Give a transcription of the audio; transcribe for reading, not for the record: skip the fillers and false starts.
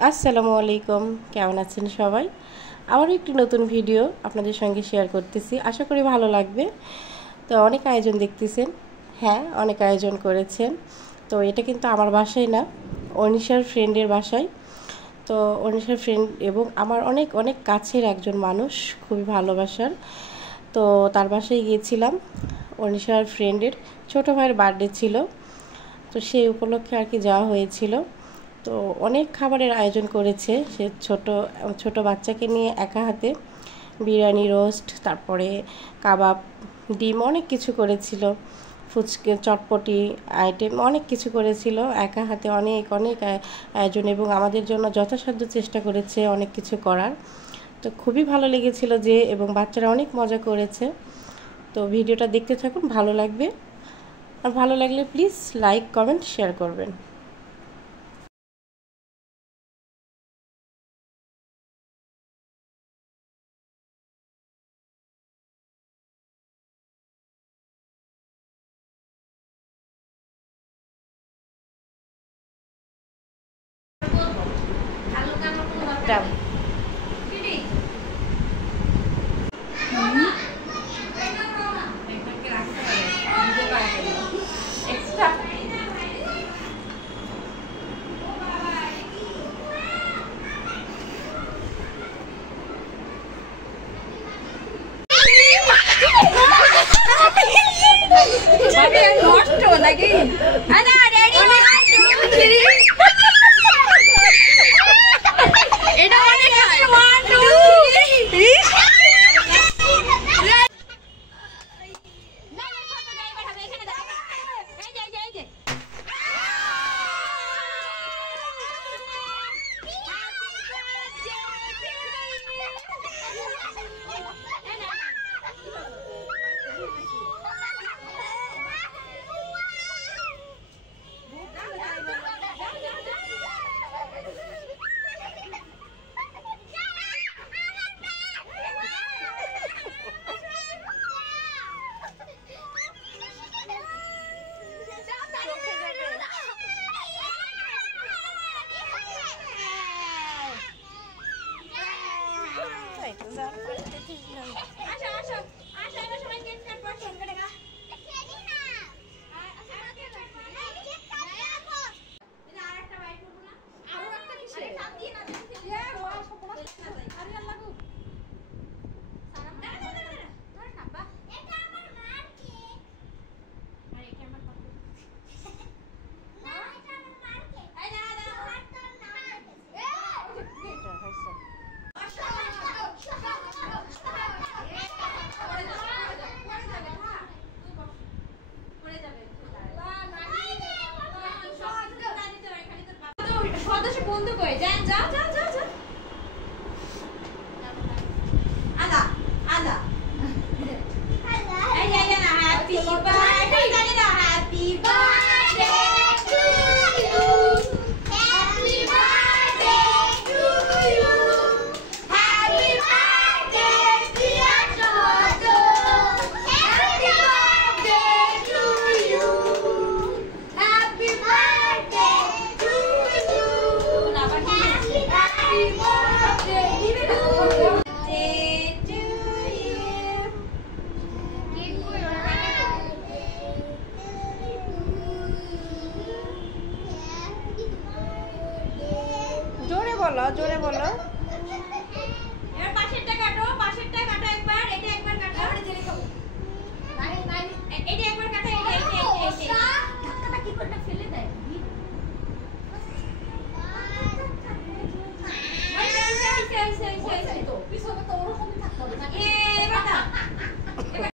আসসালামু আলাইকুম, কেমন আছেন সবাই? আবারও একটি নতুন ভিডিও আপনাদের সঙ্গে শেয়ার করতেছি, আশা করি ভালো লাগবে। তো অনেক আয়োজন দেখতেছেন, হ্যাঁ অনেক আয়োজন করেছেন। তো এটা কিন্তু আমার বাসায় না, অনিশার ফ্রেন্ডের বাসায়। তো অনিশার ফ্রেন্ড এবং আমার অনেক অনেক কাছের একজন মানুষ, খুবই ভালোবাসার। তো তার বাসায় গিয়েছিলাম, অনিশার ফ্রেন্ডের ছোটো ভাইয়ের বার্থডে ছিল, তো সেই উপলক্ষে আর কি যাওয়া হয়েছিল। তো অনেক খাবারের আয়োজন করেছে সে, ছোট ছোট বাচ্চাকে নিয়ে একা হাতে বিরিয়ানি, রোস্ট, তারপরে কাবাব, ডিম, অনেক কিছু করেছিল, ফুচকা, চটপটি আইটেম অনেক কিছু করেছিল একা হাতে, অনেক অনেক আয়োজন, এবং আমাদের জন্য যথাসাধ্য চেষ্টা করেছে অনেক কিছু করার। তো খুবই ভালো লেগেছিল যে, এবং বাচ্চারা অনেক মজা করেছে। তো ভিডিওটা দেখতে থাকুন, ভালো লাগবে। আর ভালো লাগলে প্লিজ লাইক, কমেন্ট, শেয়ার করবেন। ডাব নষ্ট নাকি? আনা রেডি 1 2 3 এটা অনেক 1 2 3 না না কত যাই বাড়াবে এখানে দাও এই যে বন্ধু কই যান যা আলা আলা এই না হ্যাপি বার্থডে জানি না happy birthday to you happy birthday to you happy birthday dear Toto happy birthday to you happy birthday to you না হ্যাপি বার্থডে দিবে না জোরে বলো, জোরে বলো।